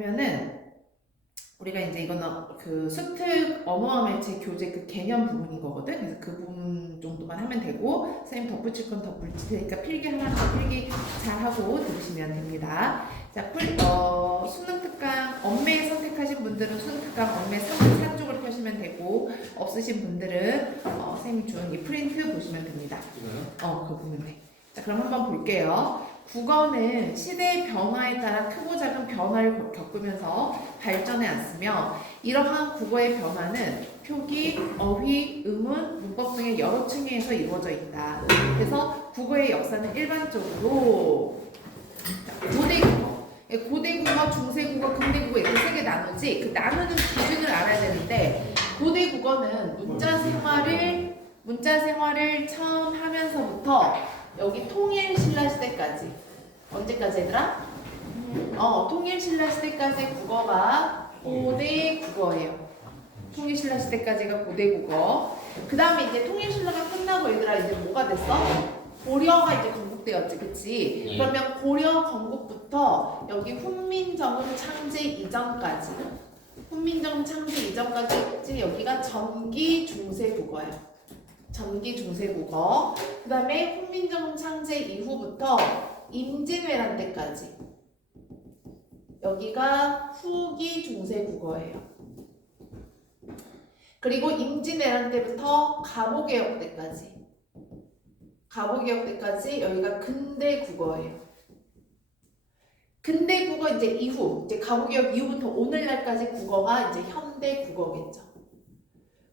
보면은 우리가 이제 이거는 그 수특 언어와 매체 교재 그 개념 부분인 거거든. 그래서 그 부분 정도만 하면 되고, 선생님 덧붙일 건 덧붙일 테니까 필기 하나는 필기 잘 하고 들으시면 됩니다. 자, 수능 특강 엄매 선택하신 분들은 수능 특강 엄매 3, 4쪽을 펴시면 되고, 없으신 분들은 선생님 준 이 프린트 보시면 됩니다. 그거 보면 돼. 자, 그럼 한번 볼게요. 국어는 시대의 변화에 따라 크고 작은 변화를 겪으면서 발전해 왔으며, 이러한 국어의 변화는 표기, 어휘, 의문, 문법 등의 여러 층에서 이루어져 있다. 그래서 국어의 역사는 일반적으로 고대 국어, 중세 국어, 근대 국어 이렇게 세 개 나누지. 그 나누는 기준을 알아야 되는데, 고대 국어는 문자 생활을 처음 하면서부터 여기 통일 신라 시대까지, 언제까지 얘들아? 통일 신라 시대까지 국어가 고대 국어예요. 통일 신라 시대까지가 고대 국어. 그 다음에 이제 통일 신라가 끝나고 얘들아 이제 뭐가 됐어? 고려가 이제 건국되었지, 그치? 그러면 고려 건국부터 여기 훈민정음 창제 이전까지, 여기가 전기 중세 국어야. 전기 중세 국어. 그 다음에 훈민정음 창제 이후부터 임진왜란 때까지, 여기가 후기 중세 국어예요. 그리고 임진왜란 때부터 갑오개혁 때까지, 여기가 근대 국어예요. 근대 국어 이제 갑오개혁 이후부터 오늘날까지 국어가 이제 현대 국어겠죠.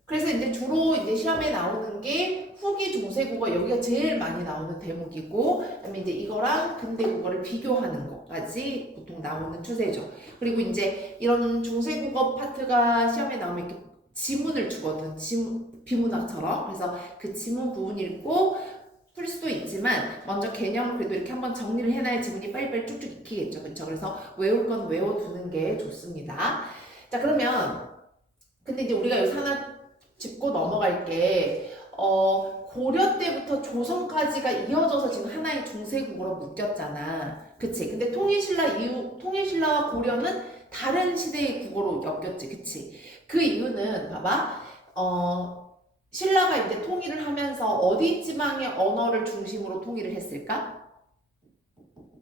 그래서 이제 주로 이제 시험에 나오는 게 후기 중세 국어, 여기가 제일 많이 나오는 대목이고, 그다음에 이제 이거랑 근대 국어를 비교하는 것까지 보통 나오는 추세죠. 그리고 이제 이런 중세 국어 파트가 시험에 나오면 이렇게 지문을 주거든. 비문학처럼. 그래서 그 지문 부분 읽고 풀 수도 있지만 먼저 개념을 그래도 이렇게 한번 정리를 해놔야 지문이 빨리빨리 쭉쭉 익히겠죠. 그렇죠? 그래서 외울 건 외워두는 게 좋습니다. 자, 그러면 근데 이제 우리가 여기서 하나 짚고 넘어갈게, 고려 때부터 조선까지가 이어져서 지금 하나의 중세국어로 묶였잖아. 그치? 근데 통일신라와 고려는 다른 시대의 국어로 엮였지. 그치? 그 이유는 봐봐. 신라가 이제 통일을 하면서 어디 지방의 언어를 중심으로 통일을 했을까?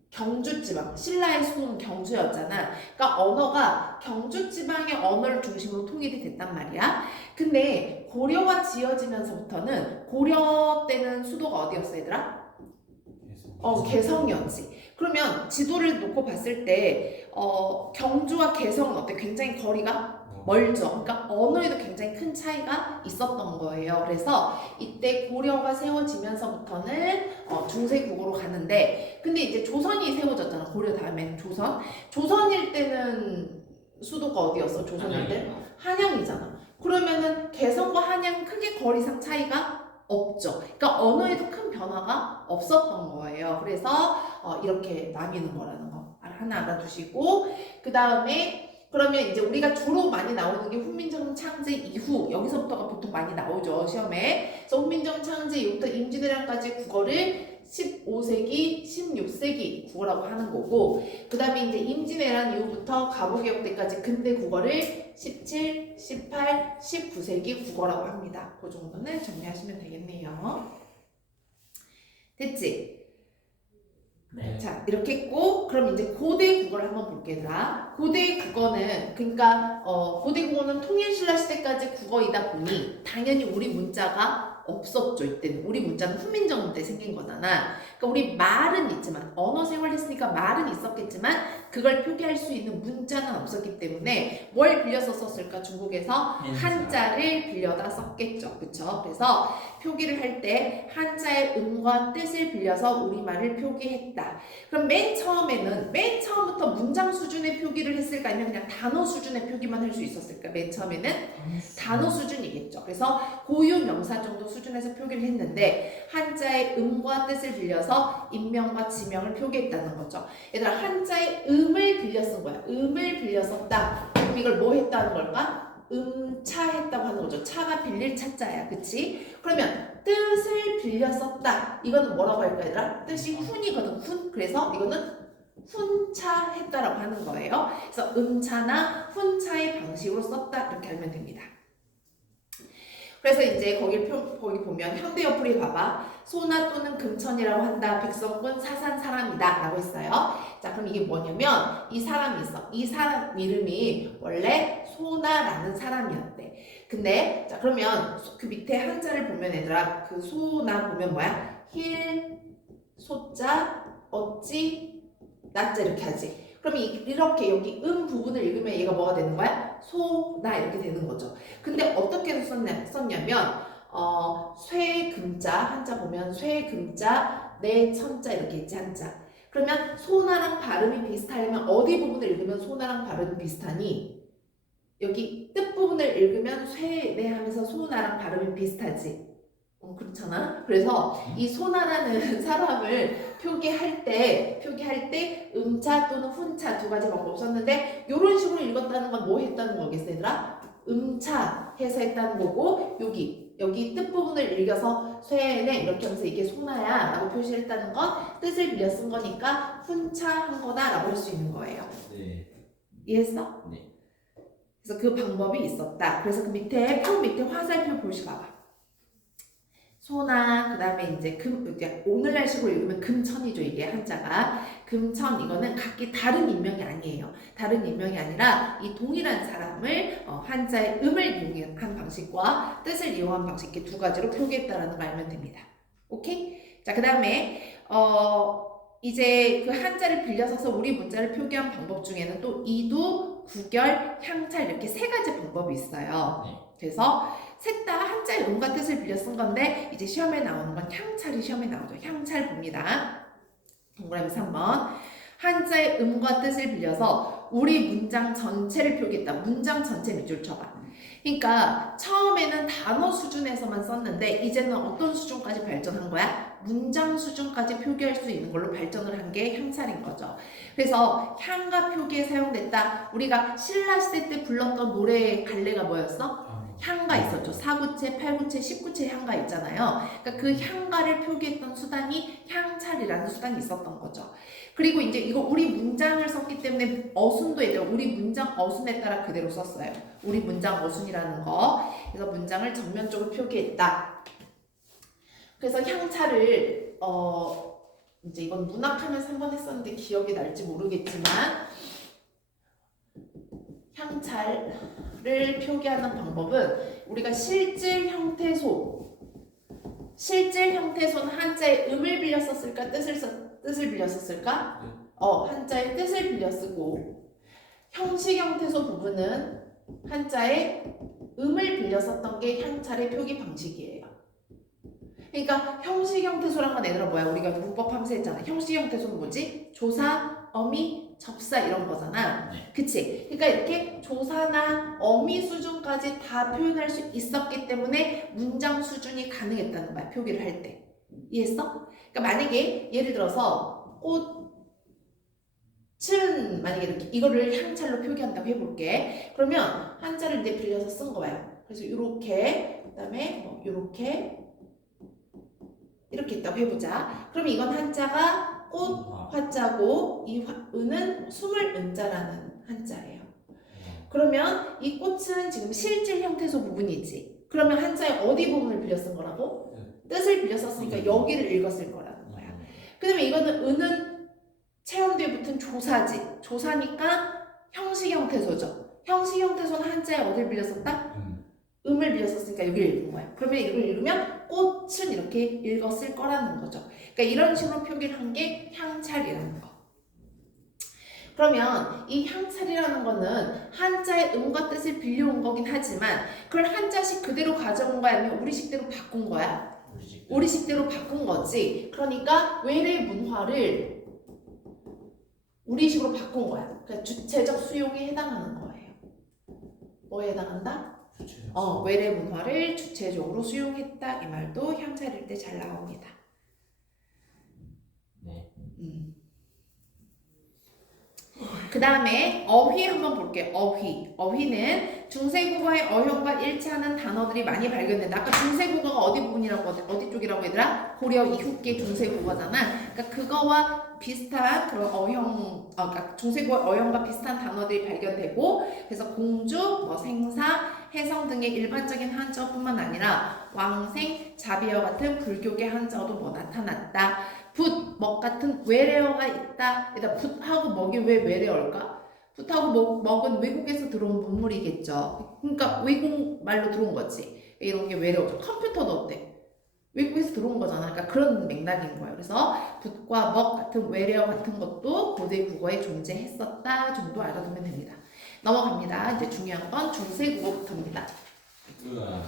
경주지방, 신라의 수도는 경주였잖아. 그러니까 언어가 경주지방의 언어를 중심으로 통일이 됐단 말이야. 근데 고려가 지어지면서부터는, 고려 때는 수도가 어디였어 얘들아? 개성이었지. 그러면 지도를 놓고 봤을 때 경주와 개성은 어때? 굉장히 거리가 멀죠. 그러니까 언어에도 굉장히 큰 차이가 있었던 거예요. 그래서 이때 고려가 세워지면서부터는 중세 국어로 가는데, 근데 이제 조선이 세워졌잖아. 고려 다음에는 조선일 때는 수도가 어디였어? 조선일 때 한양이잖아. 그러면은 개성과 한양 크게 거리상 차이가 없죠. 그러니까 언어에도 큰 변화가 없었던 거예요. 그래서 이렇게 나뉘는 거라는 거 하나 알아두시고, 그 다음에 그러면 이제 우리가 주로 많이 나오는 게 훈민정음 창제 이후, 여기서부터가 보통 많이 나오죠, 시험에. 그래서 훈민정음 창제 이후부터 임진왜란까지 국어를 15세기, 16세기 국어라고 하는 거고, 그 다음에 이제 임진왜란 이후부터 갑오개혁 때까지 근대 국어를 17, 18, 19세기 국어라고 합니다. 그 정도는 정리하시면 되겠네요. 됐지? 네. 자, 이렇게 했고, 그럼 이제 고대 국어를 한번 볼게, 얘들아. 고대 국어는, 그러니까 고대 국어는 통일신라 시대까지 국어이다 보니 당연히 우리 문자가 없었죠. 이때는 우리 문자는 훈민정음 때 생긴 거잖아. 그러니까 우리 말은 있지만, 언어 생활했으니까 말은 있었겠지만 그걸 표기할 수 있는 문자는 없었기 때문에 뭘 빌려서 썼을까? 중국에서 한자를 빌려다 썼겠죠. 그쵸? 그래서 표기를 할 때 한자의 음과 뜻을 빌려서 우리말을 표기했다. 그럼 맨 처음부터 문장 수준의 표기를 했을까? 아니면 그냥 단어 수준의 표기만 할 수 있었을까? 맨 처음에는 단어 수준이겠죠. 그래서 고유 명사 정도 수준에서 표기를 했는데, 한자의 음과 뜻을 빌려서 인명과 지명을 표기했다는 거죠. 얘들아, 한자의 음을 빌려 쓴 거야. 음을 빌려 썼다. 그럼 이걸 뭐 했다는 걸까? 음차했다고 하는 거죠. 차가 빌릴 차자야. 그치? 그러면 뜻을 빌려 썼다. 이거는 뭐라고 할까, 얘들아? 뜻이 훈이거든, 훈. 그래서 이거는 훈차했다라고 하는 거예요. 그래서 음차나 훈차의 방식으로 썼다 이렇게 알면 됩니다. 그래서 이제 거기 보면 현대 어플이 봐봐. 소나 또는 금천이라고 한다. 백성군 사산 사람이다 라고 했어요. 자, 그럼 이게 뭐냐면 이 사람이 있어. 이 사람 이름이 원래 소나라는 사람이었대. 근데 자, 그러면 그 밑에 한자를 보면 얘들아, 그 소나 보면 뭐야? 힐, 소자, 어찌, 나자 이렇게 하지. 그럼 이렇게 여기 부분을 읽으면 얘가 뭐가 되는 거야? 소나 이렇게 되는 거죠. 근데 어떻게 썼냐면 쇠금자 한자 보면 쇠금자 내천자 이렇게 있지 한자. 그러면 소나랑 발음이 비슷하려면 어디 부분을 읽으면 소나랑 발음이 비슷하니? 여기 뜻 부분을 읽으면 쇠네 하면서 소나랑 발음이 비슷하지. 그렇잖아. 그래서 이 소나라는 사람을 표기할 때 음차 또는 훈차 두 가지 방법 썼는데 이런 식으로 읽었다는 건 뭐 했다는 거겠어 얘들아? 음차 해서 했다는 거고 여기 뜻 부분을 읽어서 쇠네 이렇게 하면서 이게 소나야 라고 표시를 했다는 건 뜻을 빌려 쓴 거니까 훈차한 거다 라고 할 수 있는 거예요. 네. 이해했어? 네. 그래서 그 방법이 있었다. 그래서 그 밑에 표 밑에 화살표 보시 봐봐. 소나 그다음에 이제 오늘날식으로 읽으면 금천이죠. 이게 한자가 금천. 이거는 각기 다른 인명이 아니에요. 다른 인명이 아니라 이 동일한 사람을 한자의 음을 이용한 방식과 뜻을 이용한 방식 이렇게 두 가지로 표기했다라는 걸 알면 됩니다. 오케이? 자, 그다음에 이제 그 한자를 빌려서서 우리 문자를 표기한 방법 중에는 또 이두, 구결, 향찰 이렇게 세 가지 방법이 있어요. 네. 그래서 셋 다 한자의 음과 뜻을 빌려 쓴 건데 이제 시험에 나오는 건 향찰이 시험에 나오죠. 향찰 봅니다. 동그라미 3번. 한자의 음과 뜻을 빌려서 우리 문장 전체를 표기했다. 문장 전체 밑줄 쳐봐. 그러니까 처음에는 단어 수준에서만 썼는데 이제는 어떤 수준까지 발전한 거야? 문장 수준까지 표기할 수 있는 걸로 발전을 한 게 향찰인 거죠. 그래서 향가 표기에 사용됐다. 우리가 신라 시대 때 불렀던 노래의 갈래가 뭐였어? 향가 있었죠. 4구체, 8구체, 10구체 향가 있잖아요. 그러니까 그 향가를 표기했던 수단이 향찰이라는 수단이 있었던 거죠. 그리고 이제 이거 우리 문장을 썼기 때문에 어순도 얘들아 우리 문장 어순에 따라 그대로 썼어요. 우리 문장 어순이라는 거. 그래서 문장을 정면적으로 표기했다. 그래서 향찰을 이제 이건 문학하면서 한번 했었는데 기억이 날지 모르겠지만 향찰을 표기하는 방법은 우리가 실질 형태소는 한자의 음을 빌려 썼을까 뜻을 빌려 썼을까? 한자의 뜻을 빌려 쓰고 형식 형태소 부분은 한자의 음을 빌려 썼던 게 향찰의 표기 방식이에요. 그러니까 형식 형태소란 건 얘들아 뭐야? 우리가 문법 하면서 했잖아. 형식 형태소는 뭐지? 조사, 어미, 접사 이런 거잖아. 네. 그치? 그러니까 이렇게 조사나 어미 수준까지 다 표현할 수 있었기 때문에 문장 수준이 가능했다는 거야. 표기를 할 때. 이해했어? 그러니까 만약에 예를 들어서 꽃은 만약에 이렇게 이거를 향찰로 표기한다고 해볼게. 그러면 한자를 이제 빌려서 쓴 거야. 그래서 이렇게 그다음에 뭐 이렇게 이렇게 있다고 해보자. 그럼 이건 한자가 꽃 화자고 이 은은 숨을 은자라는 한자예요. 그러면 이 꽃은 지금 실질 형태소 부분이지. 그러면 한자의 어디 부분을 빌려 쓴 거라고? 뜻을 빌려 썼으니까 여기를 읽었을 거라는 거야. 그 다음에 이거는 은은 체험 뒤에 붙은 조사지. 조사니까 형식 형태소죠. 형식 형태소는 한자에 어디를 빌려 썼다? 음을 빌려 썼으니까 여기를 읽은 거야. 그러면 이걸 읽으면 꽃은 이렇게 읽었을 거라는 거죠. 그러니까 이런 식으로 표기를 한 게 향찰이라는 거. 그러면 이 향찰이라는 거는 한자의 음과 뜻을 빌려온 거긴 하지만 그걸 한자식 그대로 가져온 거야? 아니면 우리식대로 바꾼 거야? 우리식대로 바꾼 거지. 그러니까 외래 문화를 우리식으로 바꾼 거야. 그러니까 주체적 수용에 해당하는 거예요. 뭐에 해당한다? 외래 문화를 주체적으로 수용했다. 이 말도 향찰일 때 잘 나옵니다. 네. 그 다음에 어휘 한번 볼게요. 어휘는 중세국어의 어형과 일치하는 단어들이 많이 발견된다. 아까 중세국어가 어디 부분이라고 어디 쪽이라고 얘들아? 고려 이후께 중세국어잖아. 그러니까 그거와 비슷한 그런 그러니까 중세국어 어형과 비슷한 단어들이 발견되고, 그래서 공주, 뭐 생사, 혜성 등의 일반적인 한자어뿐만 아니라 왕생, 자비어 같은 불교계 한자어도 뭐 나타났다. 붓, 먹 같은 외래어가 있다. 일단 붓하고 먹이 왜 외래어일까? 붓하고 먹은 외국에서 들어온 문물이겠죠. 그러니까 외국 말로 들어온 거지. 이런 게 외래어죠. 컴퓨터도 어때? 외국에서 들어온 거잖아. 그러니까 그런 맥락인 거예요. 그래서 붓과 먹 같은 외래어 같은 것도 고대 국어에 존재했었다 정도 알아두면 됩니다. 넘어갑니다. 이제 중요한 건 중세 국어부터입니다. 우와.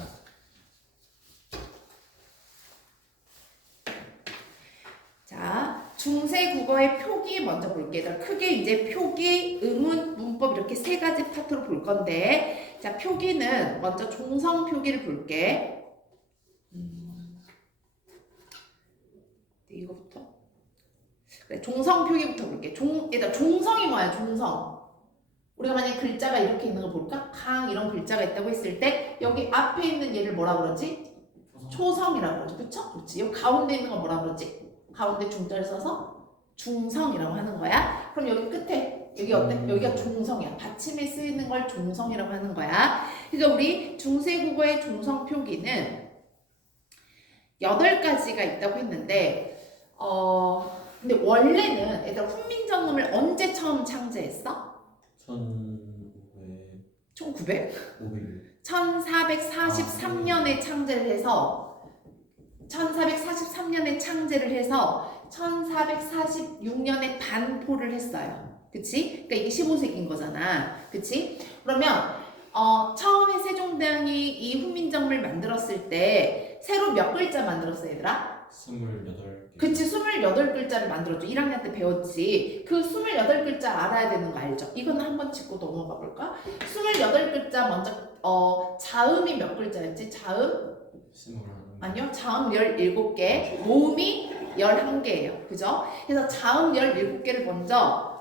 자, 중세 국어의 표기 먼저 볼게요. 크게 이제 표기, 의문, 문법 이렇게 세 가지 파트로 볼 건데, 자, 표기는 먼저 종성 표기를 볼게. 이거부터. 그래, 종성 표기부터 볼게. 일단 종성이 뭐야? 종성. 우리가 만약에 글자가 이렇게 있는 거 볼까? 강 이런 글자가 있다고 했을 때 여기 앞에 있는 얘를 뭐라 그러지? 초성이라고 그러지. 그쵸? 그렇지. 여기 가운데 있는 거 뭐라 그러지? 가운데 중자를 써서 중성이라고 하는 거야. 그럼 여기 끝에 여기 어때? 여기가 종성이야. 받침에 쓰이는 걸 종성이라고 하는 거야. 그러니까 우리 중세국어의 종성 표기는 8가지가 있다고 했는데, 근데 원래는 얘들아 훈민정음을 언제 처음 창제했어? 1900? 1443년에 창제를 해서 1446년에 반포를 했어요. 그치? 그러니까 이게 15세기인 거잖아. 그치? 그러면 처음에 세종대왕이 이 훈민정음을 만들었을 때 새로 몇 글자 만들었어 얘들아? 28개. 그치, 28글자를 만들었죠. 1학년 때 배웠지. 그 28글자 알아야 되는 거 알죠? 이거는 한번 짚고 넘어가 볼까? 28글자 먼저 자음이 몇 글자였지? 자음? 21. 아니요. 자음 17개, 모음이 11개예요. 그죠? 그래서 자음 17개를 먼저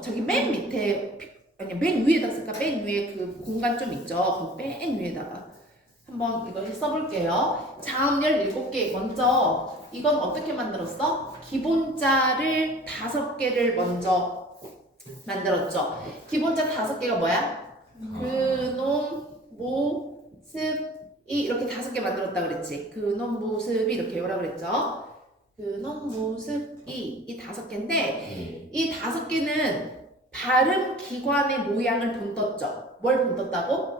저기 맨 밑에 아니 맨 위에다 쓸까? 맨 위에 그 공간 좀 있죠? 그 맨 위에다가 한번 이걸 써볼게요. 자음 17개 먼저 이건 어떻게 만들었어? 기본자를 5개를 먼저 만들었죠. 기본자 5개가 뭐야? 그놈, 모습, 이 이렇게 5개 만들었다 그랬지. 그놈, 모습이 이렇게 뭐라 그랬죠? 그놈, 모습, 이 5개인데 이 5개는 발음 기관의 모양을 본떴죠. 뭘 본떴다고?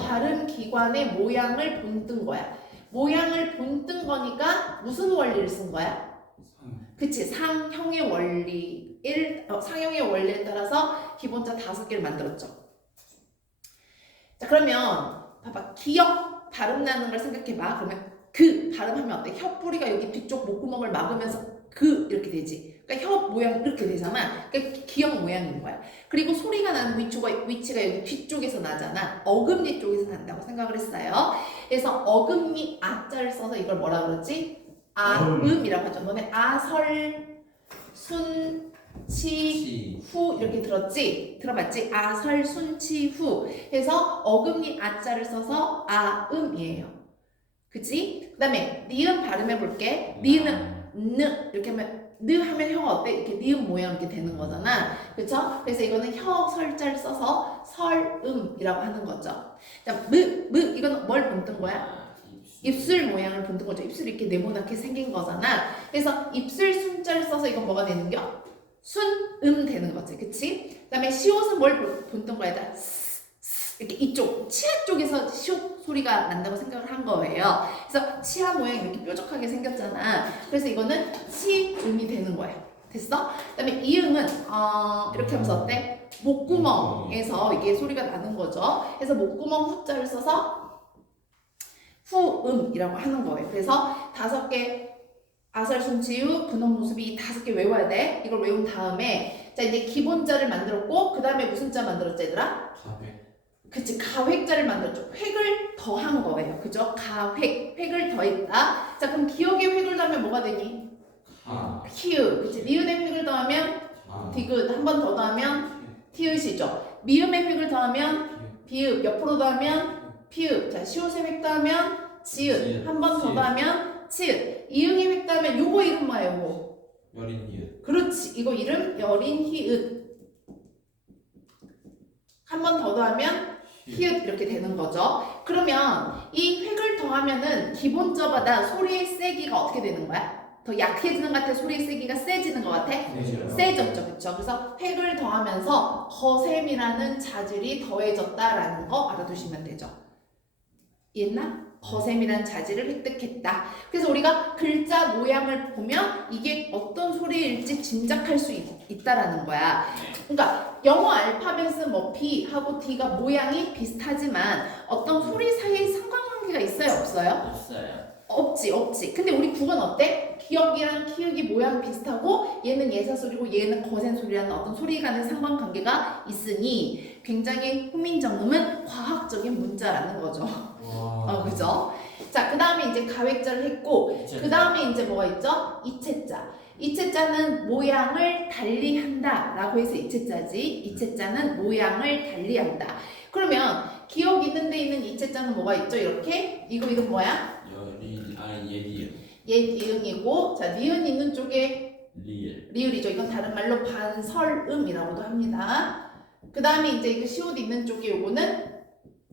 발음 기관의 모양을 본뜬 거야. 모양을 본뜬 거니까 무슨 원리를 쓴 거야? 그치, 상형의 원리에 따라서 기본자 5개를 만들었죠. 자, 그러면 봐봐. 기역 발음 나는 걸 생각해봐. 그러면 그 발음하면 어때? 혀 뿌리가 여기 뒤쪽 목구멍을 막으면서 그 이렇게 되지. 그러니까 혀 모양 이렇게 되잖아. 그러니까 기역 모양인 거야. 그리고 소리가 나는 위치가 여기 뒤쪽에서 나잖아. 어금니 쪽에서 난다고 생각을 했어요. 그래서 어금니 아자를 써서 이걸 뭐라 그러지? 아음이라고 하죠. 너네 아설 순 치, 후 이렇게 들었지? 들어봤지? 아설, 순, 치, 후 해서 어금니 아자를 써서 아음이에요. 그치? 그 다음에 니은 발음해 볼게. 니은은 느 이렇게 하면 느 하면 혀가 어때? 이렇게 니은 모양 이렇게 되는 거잖아. 그쵸? 그래서 이거는 혀 설자를 써서 설음이라고 하는 거죠. 자, 이거는 뭘 본뜬 거야? 입술 모양을 본뜬 거죠. 입술이 이렇게 네모나게 생긴 거잖아. 그래서 입술 순자를 써서 이건 뭐가 되는겨? 순음 되는 거지. 그치? 그 다음에 시옷은 뭘 본뜬 거야? 이렇게 이쪽 치아 쪽에서 시옷 소리가 난다고 생각을 한 거예요. 그래서 치아 모양이 이렇게 뾰족하게 생겼잖아. 그래서 이거는 치음이 되는 거야. 됐어? 그 다음에 이음은 이렇게 하면서 어때? 목구멍에서 이게 소리가 나는 거죠. 그래서 목구멍 후자를 써서 후음이라고 하는 거예요. 그래서 5개 아설, 순, 치유, 근원, 모습이 5개 외워야 돼. 이걸 외운 다음에 자 이제 기본자를 만들었고 그 다음에 무슨 자 만들었지 얘들아? 가획. 그치, 가획자를 만들었죠. 획을 더한 거예요. 그죠? 획을 더했다. 자 그럼 기억의 획을 더하면 뭐가 되니? 키읔. 그치, 니은의 획을 더하면 디귿, 한 번 더 더하면 티읕이죠. 미음의 획을 더하면 비읍, 옆으로 더하면 피읍. 자 시옷의 획 더하면 지읒, 한 번 더 더하면 치읒. 이응의 획 더하면 요거 이름 뭐예요? 요거 여린 히읗. 그렇지. 이거 이름 여린 히읗. 한 번 더 더하면 히읗 이렇게 되는 거죠. 그러면 이 획을 더하면은 기본저보다 소리의 세기가 어떻게 되는 거야? 더 약해지는 것 같아? 소리의 세기가 세지는 것 같아? 세졌죠. 그쵸? 그래서 획을 더하면서 거셈이라는 자질이 더해졌다라는 거 알아두시면 되죠. 이해했나? 거셈이라는 자질을 획득했다. 그래서 우리가 글자 모양을 보면 이게 어떤 소리일지 짐작할 수 있다라는 거야. 그러니까 영어 알파벳은 뭐 B하고 D가 모양이 비슷하지만 어떤 소리 사이에 상관관계가 있어요? 없어요? 없어요. 없지. 근데 우리 국어는 어때? 기역이랑 키읔이 모양 비슷하고 얘는 예사소리고 얘는 거센소리라는 어떤 소리 간의 상관관계가 있으니 굉장히 훈민정음은 과학적인 문자라는 거죠. 그죠? 자, 그 다음에 이제 가획자를 했고, 그 다음에 이제 뭐가 있죠? 이체자. 이체자는 모양을 달리한다 라고 해서 이체자지. 이체자는 모양을 달리한다. 그러면 기억 있는 데 있는 이체자는 뭐가 있죠? 이렇게? 이거 뭐야? 예리음. 얘 니은이고, 자, 니은 있는 쪽에 리을. 리을이죠. 이건 다른 말로 반설음이라고도 합니다. 그 다음에 이제 이거 시옷 있는 쪽에 요거는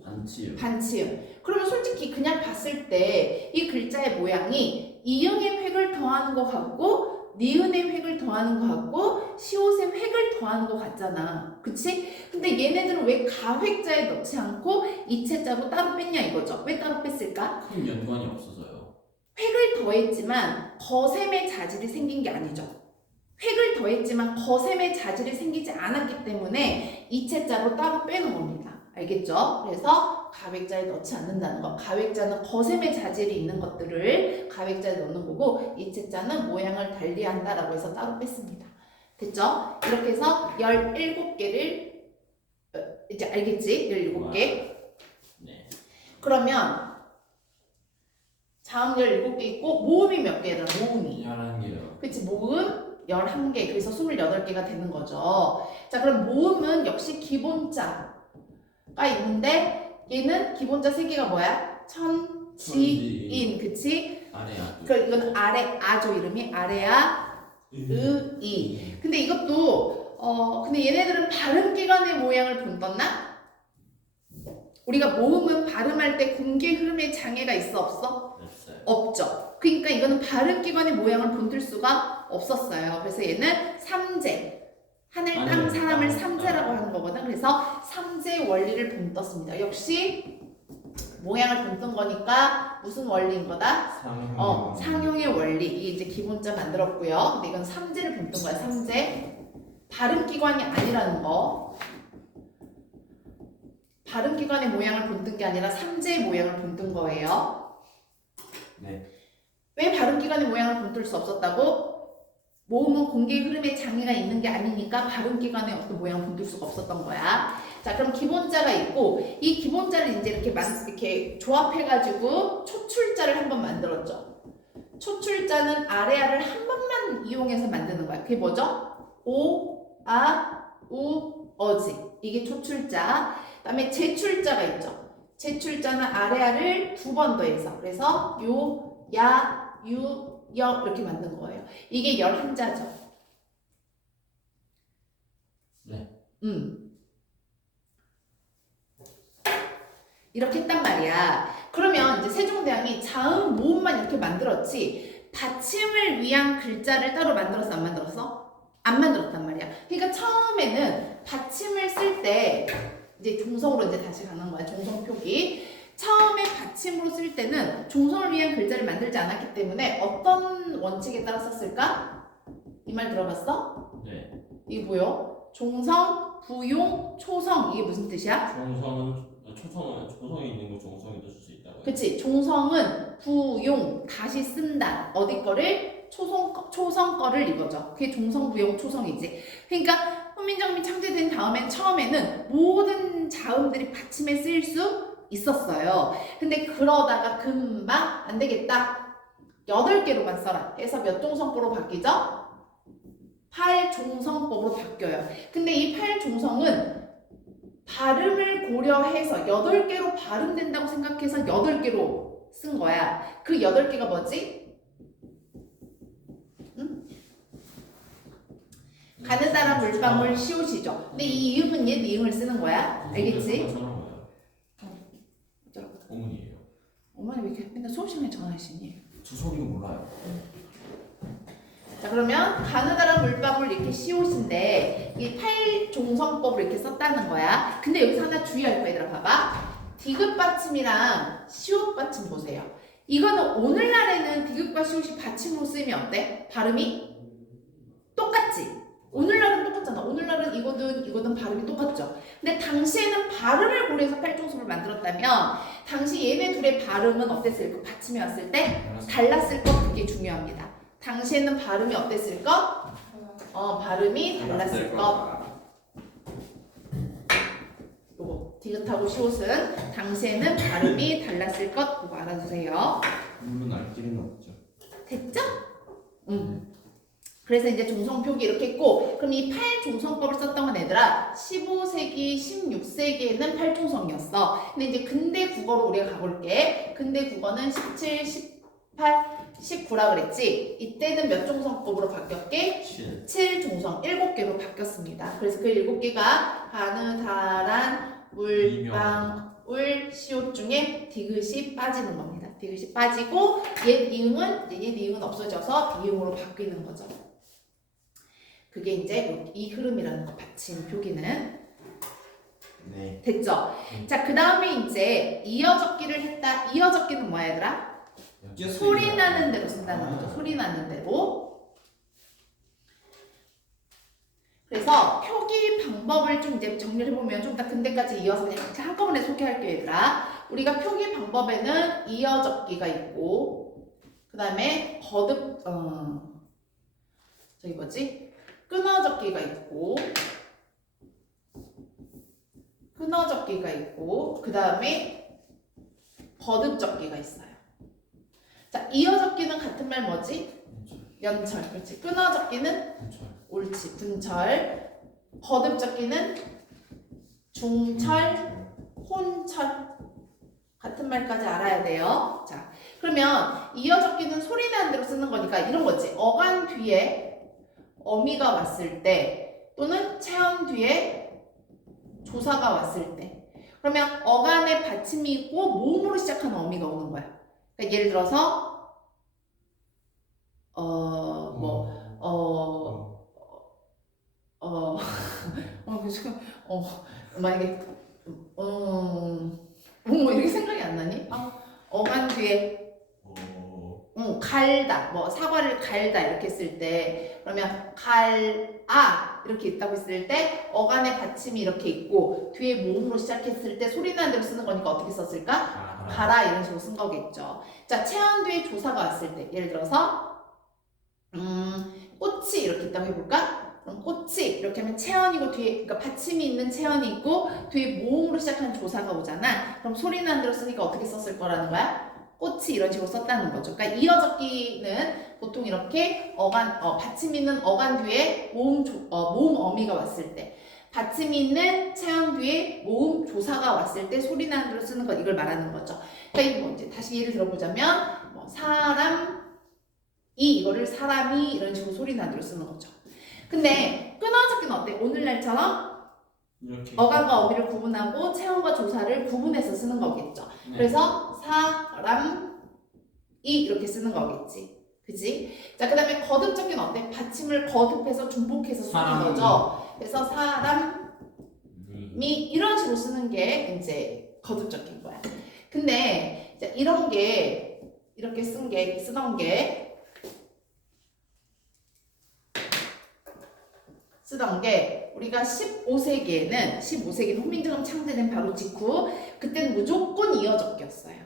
반치음. 반치음. 그러면 솔직히 그냥 봤을 때 이 글자의 모양이 이응의 획을 더하는 것 같고 니은의 획을 더하는 것 같고 시옷의 획을 더하는 것 같잖아. 그치? 근데 얘네들은 왜 가획자에 넣지 않고 이체자로 따로 뺐냐 이거죠. 왜 따로 뺐을까? 큰 연관이 없어서요. 획을 더했지만 거셈의 자질이 생긴 게 아니죠. 획을 더했지만 거셈의 자질이 생기지 않았기 때문에 이체자로 따로 빼는 겁니다. 알겠죠? 그래서 가획자에 넣지 않는다는 거. 가획자는 거셈의 자질이 있는 것들을 가획자에 넣는 거고 이체자는 모양을 달리한다라고 해서 따로 뺐습니다. 됐죠? 이렇게 해서 17개를 이제 알겠지? 17개. 네. 그러면 자음 17개 있고 모음이 몇 개더라? 모음이 11개요. 그치? 모음 11개. 그래서 28개가 되는 거죠. 자, 그럼 모음은 역시 기본자가 있는데 얘는 기본자 3개가 뭐야? 천, 지, 인. 그치? 아래야. 그 이건 아래 아죠. 이름이 아래아, 으, 이. 근데 이것도 근데 얘네들은 발음 기관의 모양을 본떴나? 우리가 모음은 발음할 때 공개 흐름의 장애가 있어 없어? 없어요. 없죠. 그러니까 이거는 발음 기관의 모양을 본들 수가 없었어요. 그래서 얘는 삼재. 하늘, 땅, 사람을 삼재라고 하는 거거든. 그래서 삼재 원리를 본떴습니다. 역시 모양을 본뜬 거니까 무슨 원리인 거다? 상형의 원리. 이게 이제 기본자 만들었고요. 근데 이건 삼재를 본뜬 거야. 삼재. 발음 기관이 아니라는 거. 발음 기관의 모양을 본뜬 게 아니라 삼재의 모양을 본뜬 거예요. 네. 왜 발음 기관의 모양을 본뜰 수 없었다고? 모음은 공개 흐름에 장애가 있는 게 아니니까 발음 기관의 어떤 모양을 본뜰 수가 없었던 거야. 자, 그럼 기본자가 있고 이 기본자를 이제 이렇게 조합해가지고 초출자를 한번 만들었죠. 초출자는 아래아를 한 번만 이용해서 만드는 거야. 그게 뭐죠? 오, 아, 우, 어지. 이게 초출자. 그다음에 제출자가 있죠. 제출자는 아래아를 2번 더해서 그래서 요, 야, 유, 여 이렇게 만든 거예요. 이게 11자죠. 네. 이렇게 했단 말이야. 그러면 이제 세종대왕이 자음, 모음만 이렇게 만들었지 받침을 위한 글자를 따로 만들었어? 안 만들었어? 안 만들었단 말이야. 그러니까 처음에는 받침을 쓸 때 이제 종성으로 이제 다시 가는 거야. 종성 표기. 처음에 받침으로 쓸 때는 종성을 위한 글자를 만들지 않았기 때문에 어떤 원칙에 따라 썼을까? 이 말 들어봤어? 네. 이게 뭐요? 종성, 부용, 초성. 이게 무슨 뜻이야? 초성이 있는 거 종성에도 쓸 수 있다고요? 그치. 종성은 부용, 다시 쓴다. 어디 거를? 초성 거를 이거죠. 그게 종성, 부용, 초성이지. 그러니까 훈민정음이 창제된 다음엔 처음에는 모든 자음들이 받침에 쓰일 수 있었어요. 근데 그러다가 금방 안 되겠다. 8개로만 써라. 해서 몇 종성법으로 바뀌죠? 8종성법으로 바뀌어요. 근데 이 8종성은 발음을 고려해서 8개로 발음된다고 생각해서 8개로 쓴 거야. 그 8개가 뭐지? 응? 가느다란 물방울 시옷이죠. 근데 이 이응은 옛 이응을 쓰는 거야. 알겠지? 어쩌라고. 어머니예요. 어머니 왜 이렇게 맨날 수업 시간에 전화하시니? 주소리가 몰라요. 자, 그러면 가느다란 물방울 이렇게 시옷인데 이 팔종성법을 이렇게 썼다는 거야. 근데 여기서 하나 주의할 거 얘들아 봐봐. 디귿 받침이랑 시옷 받침 보세요. 이거는 오늘날에는 디귿과 시옷이 받침으로 쓰이면 어때? 발음이 똑같지? 오늘날은 똑같잖아. 오늘날은 이거든 발음이 똑같죠. 근데 당시에는 발음을 고려해서 팔종섭을 만들었다면 당시 얘네 둘의 발음은 어땠을 거? 받침이 왔을 때 달랐을 거. 그게 중요합니다. 당시에는 발음이 어땠을 거? 발음이 달랐을 것. 요거 디귿하고 시옷은 당시에는 발음이 달랐을 것. 그거 알아두세요. 물론 알기는 없죠. 됐죠? 그래서 이제 종성표기 이렇게 했고, 그럼 이 팔종성법을 썼던 건 얘들아 15세기, 16세기에는 팔종성이었어. 근데 이제 근대 국어로 우리가 가볼게. 근대 국어는 17, 18, 19라 그랬지? 이때는 몇 종성법으로 바뀌었게? 7종성, 7개로 바뀌었습니다. 그래서 그 7개가 가느다란 물방울 시옷 중에 디귿이 빠지는 겁니다. 디귿이 빠지고 옛 이응은 없어져서 이응으로 바뀌는 거죠. 그게 이제 이 흐름이라는 거, 받침 표기는. 네. 됐죠? 자, 그 다음에 이제 이어적기를 했다. 이어적기는 뭐야 얘들아? 소리 나는 대로 쓴다는 거죠. 소리 나는 대로. 그래서 표기 방법을 좀 이제 정리를 해보면 좀 더 근대까지 이어서 그냥 한꺼번에 소개할게요 얘들아. 우리가 표기 방법에는 이어적기가 있고, 그 다음에 저기 뭐지? 끊어적기가 있고, 그 다음에 거듭적기가 있어요. 자, 이어적기는 같은 말 뭐지? 연철. 그렇지. 끊어적기는 옳지. 분철. 거듭적기는 중철, 혼철. 같은 말까지 알아야 돼요. 자, 그러면 이어적기는 소리 나는 대로 쓰는 거니까 이런 거지. 어간 뒤에 어미가 왔을 때, 또는 체언 뒤에 조사가 왔을 때. 그러면 어간에 받침이 있고 모음으로 시작하는 어미가 오는 거야. 그러니까 예를 들어서 만약에 이렇게 생각이 안 나니? 어간 뒤에 갈다, 뭐 사과를 갈다 이렇게 했을 때, 그러면 갈아 이렇게 있다고 했을 때 어간의 받침이 이렇게 있고 뒤에 모음으로 시작했을 때 소리 나는 대로 쓰는 거니까 어떻게 썼을까? 가라 이런 식으로 쓴 거겠죠. 자, 체언 뒤에 조사가 왔을 때 예를 들어서 꽃이 이렇게 있다고 해볼까? 그럼 꽃이 이렇게 하면 체언이고 뒤에, 그러니까 받침이 있는 체언이 있고 뒤에 모음으로 시작하는 조사가 오잖아. 그럼 소리 나는 대로 쓰니까 어떻게 썼을 거라는 거야? 꽃이 이런 식으로 썼다는 거죠. 그러니까 이어적기는 보통 이렇게 받침 있는 어간 뒤에 모음 어미가 왔을 때, 받침이 있는 체언 뒤에 모음 조사가 왔을 때 소리 나는 대로 쓰는 것, 이걸 말하는 거죠. 그러니까 이거 이제 다시 예를 들어보자면 사람이, 이거를 사람이 이런 식으로 소리 나는 대로 쓰는 거죠. 근데 끊어적기는 어때? 오늘날처럼 이렇게 어간과 어미를 구분하고 체언과 조사를 구분해서 쓰는 거겠죠. 네. 그래서 사람이 이렇게 쓰는 거겠지. 그치? 자, 그 다음에 거듭적기는 어때? 받침을 거듭해서 중복해서 쓰는 거죠. 그래서 사람이 이런 식으로 쓰는 게 이제 거듭적기인 거야. 근데 이제 이런 게 이렇게 쓰던 게 우리가 15세기는 훈민정음 창제된 바로 직후, 그때는 무조건 이어적기였어요.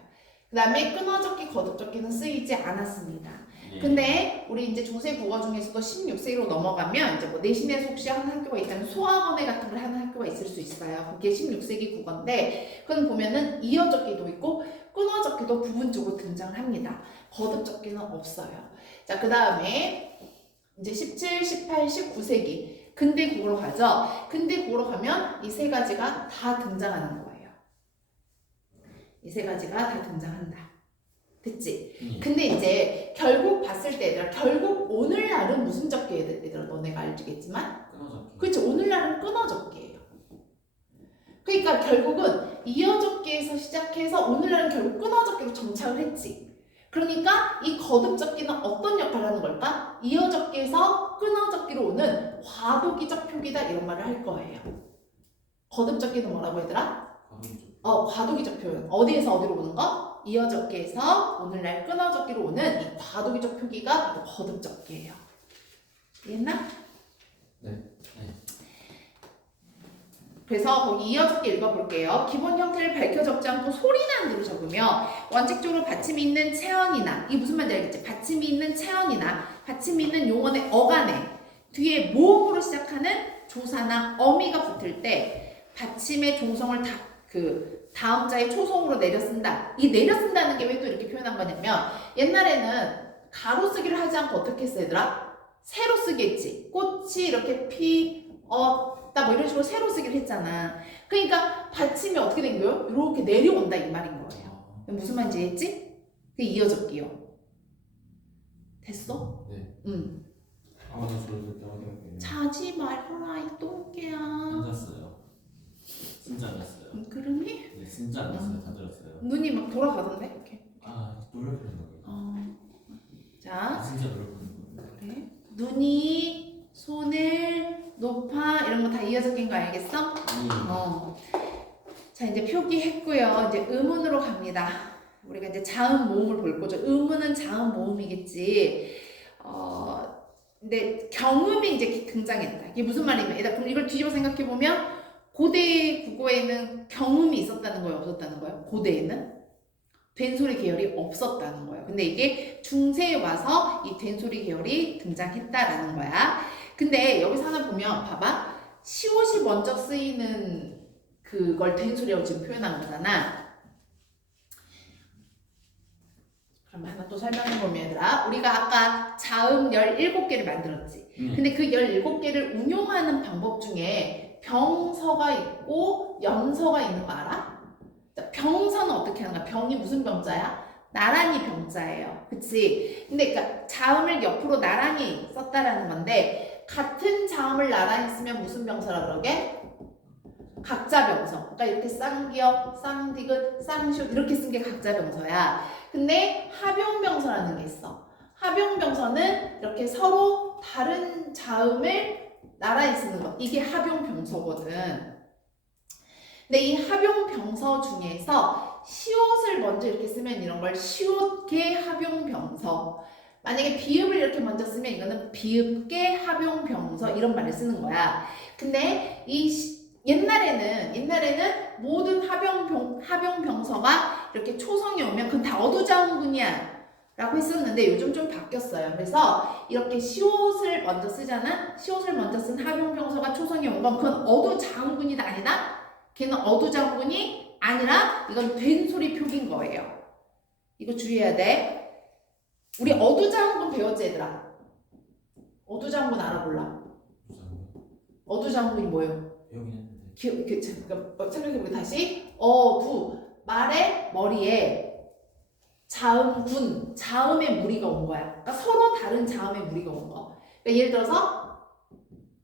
그 다음에 끊어적기, 거듭적기는 쓰이지 않았습니다. 근데 우리 이제 조세 국어 중에서도 16세기로 넘어가면 이제 뭐 내신에서 혹시 하는 학교가 있다면 소학원회 같은 걸 하는 학교가 있을 수 있어요. 그게 16세기 국어인데, 그건 보면은 이어적기도 있고 끊어적기도 부분적으로 등장을 합니다. 거듭적기는 없어요. 자, 그 다음에 이제 17, 18, 19세기 근대 국어로 가죠. 근대 국어로 가면 이 세 가지가 다 등장하는 거예요. 이 세 가지가 다 등장한다. 됐지? 근데 이제 결국 봤을 때 얘들아, 결국 오늘날은 무슨 적기 얘들아, 너네가 알겠지만 그렇죠. 오늘날은 끊어적기예요. 그러니까 결국은 이어적기에서 시작해서 오늘날은 결국 끊어적기로 정착을 했지. 그러니까 이 거듭적기는 어떤 역할을 하는 걸까? 이어적기에서 끊어적기로 오는 과도기적 표기다 이런 말을 할 거예요. 거듭적기는 뭐라고 얘들아? 과도기적 표현. 어디에서 어디로 오는 거? 이어적기에서 오늘날 끊어적기로 오는 이 과도기적 표기가 바로 거듭적기예요. 이해했나? 네. 그래서 거기 이어적기 읽어볼게요. 기본 형태를 밝혀 적지 않고 소리 나는 대로 적으며 원칙적으로 받침이 있는 체언이나 이게 무슨 말인지 알겠지? 받침이 있는 체언이나 받침이 있는 용언의 어간에 뒤에 모음으로 시작하는 조사나 어미가 붙을 때 받침의 종성을 다음자의 초성으로 내려 쓴다. 이 내려 쓴다는 게 왜 또 이렇게 표현한 거냐면 옛날에는 가로 쓰기를 하지 않고 어떻게 했어 얘들아? 세로 쓰겠지. 꽃이 이렇게 피었다 뭐 이런 식으로 세로 쓰기를 했잖아. 그러니까 받침이 어떻게 된 거예요? 이렇게 내려온다 이 말인 거예요. 무슨 말인지 이해했지? 그게 이어적기요. 됐어? 네. 응. 나 저를 그렇게 자지 말아라 이 똥개야. 안 잤어요. 진짜 안 잤어요. 그러니? 네, 진짜 안 잤어요. 다 들었어요. 눈이 막 돌아가던데 이렇게. 노력하는 거예요. 자. 진짜 노력하는 거예요. 그래. 눈이 손을 높아 이런 거 다 이어적인 거 알겠어? 자 이제 표기했고요. 이제 의문으로 갑니다. 우리가 이제 자음 모음을 볼 거죠. 의문은 자음 모음이겠지. 근데 경음이 이제 등장했다. 이게 무슨 말이면 그럼 이걸 뒤집어 생각해 보면 고대 국어에는 경음이 있었다는 거예요, 없었다는 거예요? 고대에는 된소리 계열이 없었다는 거예요. 근데 이게 중세에 와서 이 된소리 계열이 등장했다라는 거야. 근데 여기서 하나 보면 봐봐. 시옷이 먼저 쓰이는 그걸 된소리라고 지금 표현한 거잖아. 그럼 하나 또 설명해 보면 얘들아, 우리가 아까 자음 17개를 만들었지. 근데 그 17개를 운용하는 방법 중에 병서가 있고 연서가 있는 거 알아? 병서는 어떻게 하는 거야? 병이 무슨 병자야? 나란히 병자예요. 그치? 근데 그러니까 자음을 옆으로 나란히 썼다라는 건데 같은 자음을 나란히 쓰면 무슨 병서라 그러게? 각자 병서. 그러니까 이렇게 쌍기역, 쌍디귿, 쌍시옷 이렇게 쓴 게 각자 병서야. 근데 합용병서라는 게 있어. 합용병서는 이렇게 서로 다른 자음을 나란히 쓰는 것. 이게 합용병서거든. 근데 이 합용병서 중에서 시옷을 먼저 이렇게 쓰면 이런 걸 시옷계 합용병서. 만약에 비읍을 이렇게 먼저 쓰면 이거는 비읍계 합용병서 이런 말을 쓰는 거야. 근데 옛날에는 모든 합용병서가 이렇게 초성이 오면 그건 다 어두자음군이야 라고 했었는데 요즘 좀 바뀌었어요. 그래서 이렇게 시옷을 먼저 쓰잖아. 시옷을 먼저 쓴 합용병서가 초성이 온 건 그건 어두자음군이다 아니다. 걔는 어두자음군이 아니라 이건 된소리 표기인 거예요. 이거 주의해야 돼. 우리 어두자음군 배웠지 얘들아? 어두자음군 알아볼라? 어두자음군이 뭐예요? 배우긴 했는데. 생각해보기 다시. 말의 머리에 자음군, 자음의 무리가 온 거야. 그러니까 서로 다른 자음의 무리가 온 거. 그러니까 예를 들어서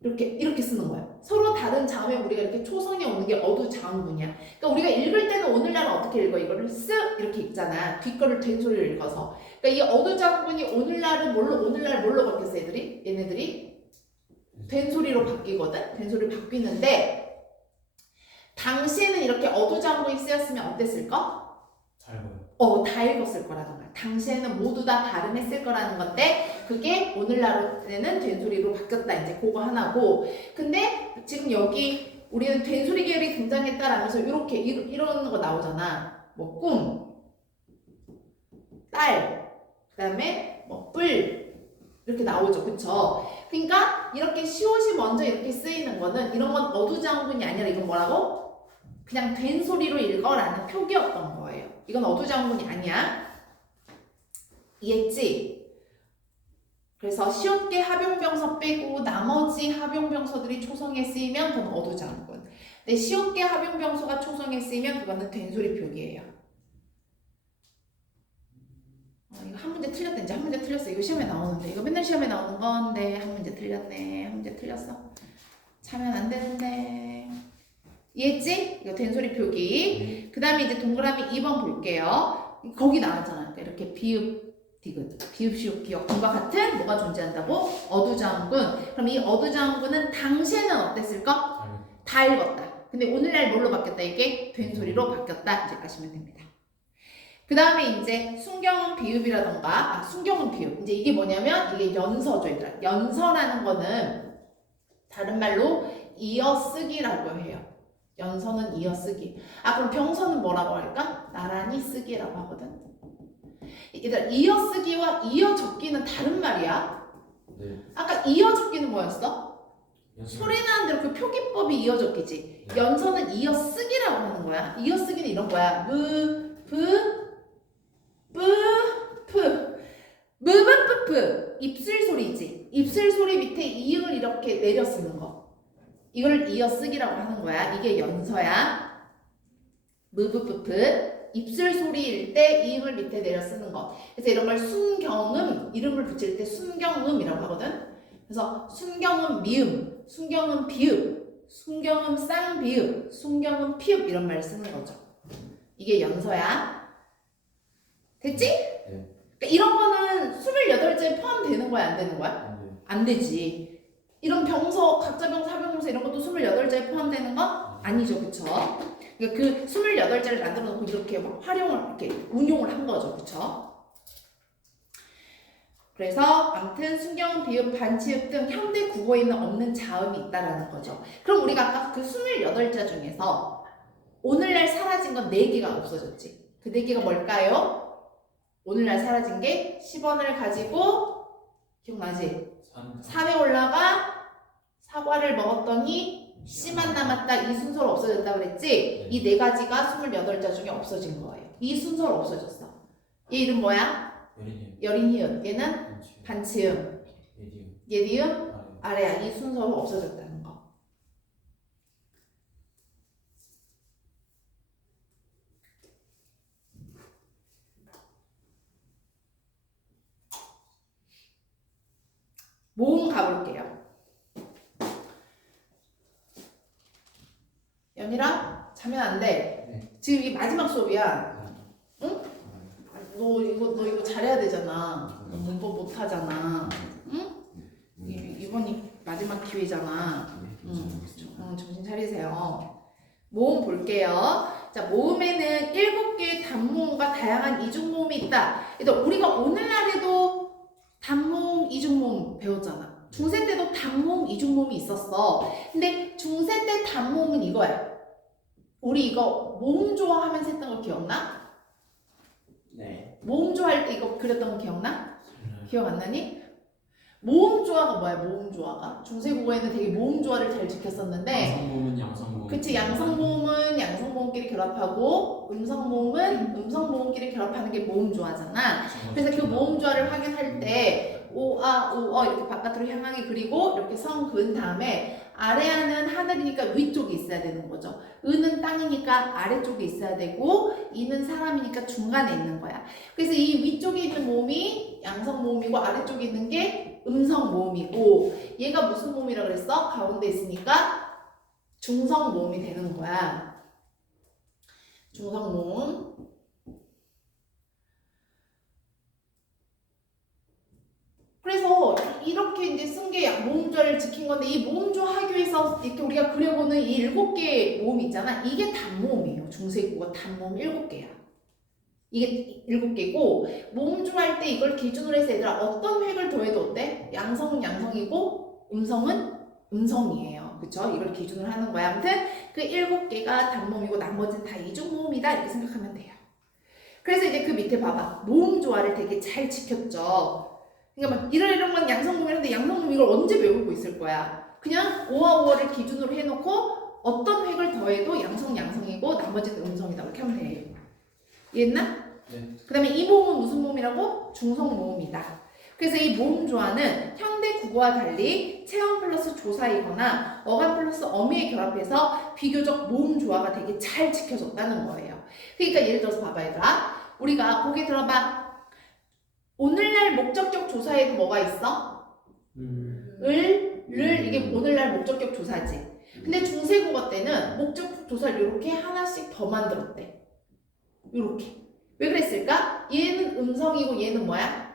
이렇게 쓰는 거야. 서로 다른 자음의 무리가 이렇게 초성에 오는 게 어두자음군이야. 그러니까 우리가 읽을 때는 오늘날은 어떻게 읽어? 이거를 쓱 이렇게 읽잖아. 뒷거를 된소리를 읽어서. 그러니까 이 어두자음군이 오늘날 뭘로 바뀌었어 얘네들이? 된소리로 바뀌거든? 된소리로 바뀌는데 당시에는 이렇게 어두자음군이 쓰였으면 어땠을까? 잘 보여. 다 읽었을 거라는 거야. 당시에는 모두 다 발음했을 거라는 건데 그게 오늘날에는 된소리로 바뀌었다. 이제 그거 하나고. 근데 지금 여기 우리는 된소리 계열이 등장했다라면서 이렇게 이런 거 나오잖아. 뭐 꿈, 딸, 그다음에 뭐 뿔 이렇게 나오죠. 그쵸? 그러니까 이렇게 시옷이 먼저 이렇게 쓰이는 거는 이런 건 어두자음군이 아니라 이건 뭐라고? 그냥 된소리로 읽어라는 표기였던 거예요. 이건 어두자음군이 아니야. 이해했지? 그래서 시옷계 합용병서 빼고 나머지 합용병서들이 초성에 쓰이면 그건 어두자음군. 근데 시옷계 합용병서가 초성에 쓰이면 그거는 된소리 표기예요. 이거 한 문제 틀렸다. 이제 한 문제 틀렸어. 이거 시험에 나오는데. 이거 맨날 시험에 나오는 건데 한 문제 틀렸네. 한 문제 틀렸어. 자. 자면 안 되는데. 이해했지? 이거 된소리 표기. 그 다음에 이제 동그라미 2번 볼게요. 거기 나왔잖아. 이렇게 비읍, 디귿, 비읍, 시옷, 기역 등과 같은 뭐가 존재한다고? 어두장군. 그럼 이 어두장군은 당시에는 어땠을 거? 다 읽었다. 근데 오늘날 뭘로 바뀌었다? 이게 된소리로 바뀌었다. 이제 아시면 됩니다. 그 다음에 이제 순경은 비읍이라던가, 순경은 비읍. 이제 이게 뭐냐면 이게 연서죠, 얘들아. 연서라는 거는 다른 말로 이어쓰기라고 해요. 연서는 이어쓰기. 그럼 병서는 뭐라고 할까? 나란히 쓰기라고 하거든. 얘들아, 이어쓰기와 이어적기는 다른 말이야. 네. 아까 이어적기는 뭐였어? 소리 나는 대로 그 표기법이 이어적기지. 연서는 이어쓰기라고 하는 거야. 이어쓰기는 이런 거야. 무브프프 입술 소리지. 입술 소리 밑에 이응을 이렇게 내려 쓰는 거. 이걸 이어쓰기라고 하는 거야. 이게 연서야. 무브프프 입술 소리일 때 이응을 밑에 내려 쓰는 거. 그래서 이런 걸 순경음 이름을 붙일 때 순경음이라고 하거든. 그래서 순경음 미음, 순경음 비읍, 순경음 쌍비읍, 순경음 피읍 이런 말 쓰는 거죠. 이게 연서야. 됐지? 네. 그러니까 이런 거는 28자에 포함되는 거야, 안 되는 거야? 네. 안 되지. 이런 병서, 각자병, 사병명사 이런 것도 28자에 포함되는 거? 아니죠, 그쵸? 그러니까 그 28자를 만들어 놓고 이렇게 막 활용을, 이렇게 운용을 한 거죠, 그쵸? 그래서 아무튼 순경, 비읍, 반치읍 등 현대 국어에는 없는 자음이 있다라는 거죠. 그럼 우리가 아까 그 28자 중에서 오늘날 사라진 건 4개가 없어졌지. 그 4개가 뭘까요? 오늘날 사라진 게 10원을 가지고 기억나지? 산에 올라가 사과를 먹었더니 씨만 남았다. 이 순서로 없어졌다 그랬지? 이 4가지가 28자 중에 없어진 거예요. 이 순서로 없어졌어. 얘 이름 뭐야? 여린이읍. 얘는 반치음. 예디음. 아래야. 이 순서로 없어졌다는 거. 모음 가볼게요. 연희라 자면 안 돼. 네. 지금 이게 마지막 수업이야. 응? 너 이거 잘해야 되잖아. 너 문법 못 하잖아. 응? 이번이 마지막 기회잖아. 응, 정신 차리세요. 모음 볼게요. 자, 모음에는 7개의 단모음과 다양한 이중모음이 있다. 일단 우리가 오늘날에도 단모음, 이중모음 배웠잖아. 중세 때도 단모음, 이중모음이 있었어. 근데 중세 때 단모음은 이거야. 우리 이거 모음 조화하면서 했던 거 기억나? 네. 모음 조화할 때 이거 그렸던 거 기억나? 기억 안 나니? 모음 조화가 뭐야? 모음 조화가 중세 국어에는 되게 모음 조화를 잘 지켰었는데 양성모음은 양성모음. 그치, 양성모음은 양성모음끼리 결합하고 음성모음은 음성모음끼리 결합하는 게 모음 조화잖아. 그래서 그 모음 조화를 확인할 때 오아 우어 이렇게 바깥으로 향하게 그리고 이렇게 성 그은 다음에 아래하는 하늘이니까 위쪽에 있어야 되는 거죠. 은은 땅이니까 아래쪽에 있어야 되고 이는 사람이니까 중간에 있는 거야. 그래서 이 위쪽에 있는 모음이 양성모음이고 아래쪽에 있는 게 음성모음이고 얘가 무슨 모음이라고 그랬어? 가운데 있으니까 중성모음이 되는 거야. 중성모음. 그래서 이렇게 이제 쓴 게 모음조화를 지킨 건데 이 모음조화 하기 위해서 이렇게 우리가 그려보는 이 7개의 모음 있잖아. 이게 단모음이에요. 중세국어 단모음 7개야. 이게 7개고 모음조화할 때 이걸 기준으로 해서 얘들아 어떤 획을 더해도 어때? 양성은 양성이고 음성은 음성이에요. 그쵸? 이걸 기준으로 하는 거야. 아무튼 그 7개가 단모음이고 나머지는 다 이중모음이다 이렇게 생각하면 돼요. 그래서 이제 그 밑에 봐봐. 모음조화를 되게 잘 지켰죠. 그러니까 막 이런 건 양성모음이라는데 양성모음 이걸 언제 배우고 있을 거야? 그냥 5와 5월을 기준으로 해놓고 어떤 획을 더해도 양성이고 나머지는 음성이다 이렇게 하면 돼요. 이해했나? 네. 그 다음에 이 모음은 무슨 모음이라고? 중성모음이다. 그래서 이 모음 조화는 현대 국어와 달리 체험 플러스 조사이거나 어감 플러스 어미에 결합해서 비교적 모음 조화가 되게 잘 지켜졌다는 거예요. 그러니까 예를 들어서 봐봐 얘들아. 우리가 보기 들어봐. 오늘날 목적격 조사에도 뭐가 있어? 을, 이게 오늘날 목적격 조사지. 근데 중세국어 때는 목적격 조사를 이렇게 하나씩 더 만들었대. 이렇게. 왜 그랬을까? 얘는 음성이고 얘는 뭐야?